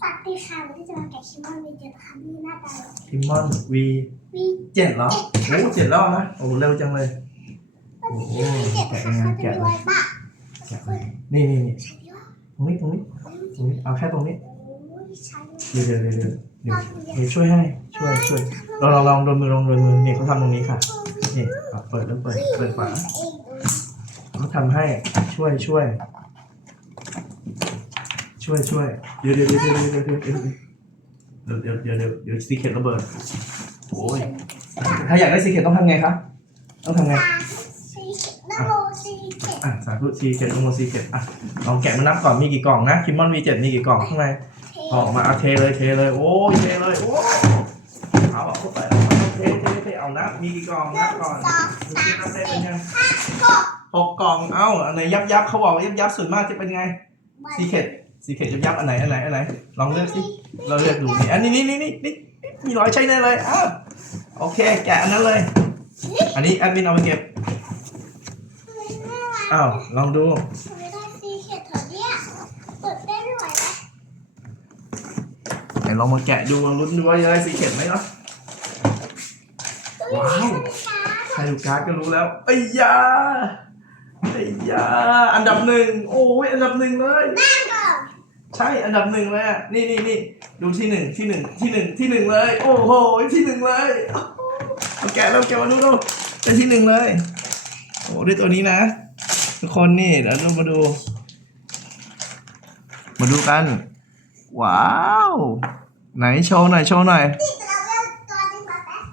สวัสดีค่ะวันนี้จะมาแกะคิมมอนวีเจนะคะนี่หน้าตาคิมมอนวีวีเจ็ดเหรอโอ้เจ็ดแล้วนะโอ้เร็วจังเลยวันนี้วีเจ็ดนะคะเขาจะมีไว้ปะแกะเลยนี่นี่นี่ใช่ดิวะตรงนี้ตรงนี้ตรงนี้เอาแค่ตรงนี้โอ้ยใช่เดี๋ยวเดี๋ยวเดี๋ยวเดี๋ยวเดี๋ยวเราดูอย่างเดี๋ยวช่วยให้ช่วยช่วยลองลองลองโดนมือลองโดนมือนี่เขาทำตรงนี้ค่ะนี่อะเปิดแล้วเปิดเปิดฝา เองดูเขาทำให้ช่วยช่วย ช่วยช่วยเดี๋ยวเดี๋ยวเดี๋ยวเดี๋ยวเดี๋ยวเดี๋ยวเดี๋ยวเดี๋ยวเดี๋ยวเดี๋ยวเดี๋ยวซีเคทระเบิดโอ้ยถ้าอยากได้ซีเคทต้องทำไงคะต้องทำไงตาซีเข็ดนโมซีเข็ดอะสาธุซีเคทลงมาซีเคทอะลองแกะมานับก่อนมีกี่กล่องนะคิมมอนวีเจ็ดมีกี่กล่องข้างในเทออกมาเอาเทเลยเทเลยโอ้ยเทเลยโอ้ยเอาเอาเข้าไปเอาเอาเทเทเทเอานับมีกี่กล่องหนันึ่บงก่อนสองดูสินับได้เป็นไงหกหกกล่องเอ้าอันไหนยับยับเขาบอกว่ายับยับส่วนมากจะเป็นไงซีเคท ซีเคทยับยับอันไหนอันไหนอันไหนลองเลือกสิเราเลือกดูนี่อันนี้นี่นี่นี่นี่มีรอยใช้ได้เลยอ้าวโอเค แกะอันนั้นเลย อันนี้แอดมินเอาไปเก็บอ้าวลองดูไม่ได้ซีเข็ดเถอะเนี่ยเปิดได้ไม่ไหวแล้วไหนลองมาแกะดูลองลุ้นดูว่าจะได้ซีเคทไหมเนาะว้าวใครดูการ์ดก็รู้แล้วไอ้ยาไอ้ยาอันดับหนึ่งโอ้ยอันดับหนึ่งเลยนั่งก่อน ใช่อันดับหนึ่งเลยอะนี่นี่นี่ดูที่หนึ่งที่หนึ่งที่หนึ่งที่หนึ่งเลย โอ้โหที่หนึ่งเลยเอาแกะแล้วแกะมาดูดูเป็นที่หนึ่งเลยโอ้ด้วยตัวนี้นะทุกคนนี่เดี๋ยวดูมาดู มาดูกัน ว้าว ไหนโชว์หน่อยโชว์หน่อยนี่เราเอกตัวที่มาแป๊บ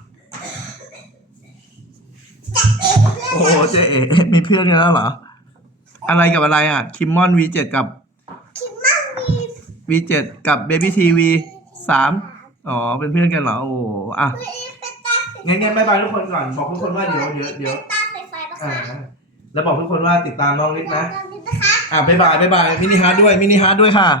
โอ้โหเจ๊เอ๋มีเพื่อนกันแล้วเหรอ อะไรกับอะไรอะ คิมมอน V7 กับ V7 กับ Baby TV สามอ๋อ เป็นเพื่อนกันเหรอ โอ้โหอะเพื่อนเป็นตางั้นงั้นบายบายทุกคนก่อน บอกทุกคนว่าเดี๋ยวเดี๋ยวเดี๋ยวตาไฟไฟนะอ่า คะแล้วบอกทุกคนว่าติดตามน้องลิศนะลองดูนะคะ อะบายบายบายบายมินิฮาร์ดด้วย มินิฮาร์ดด้วยค่ะบ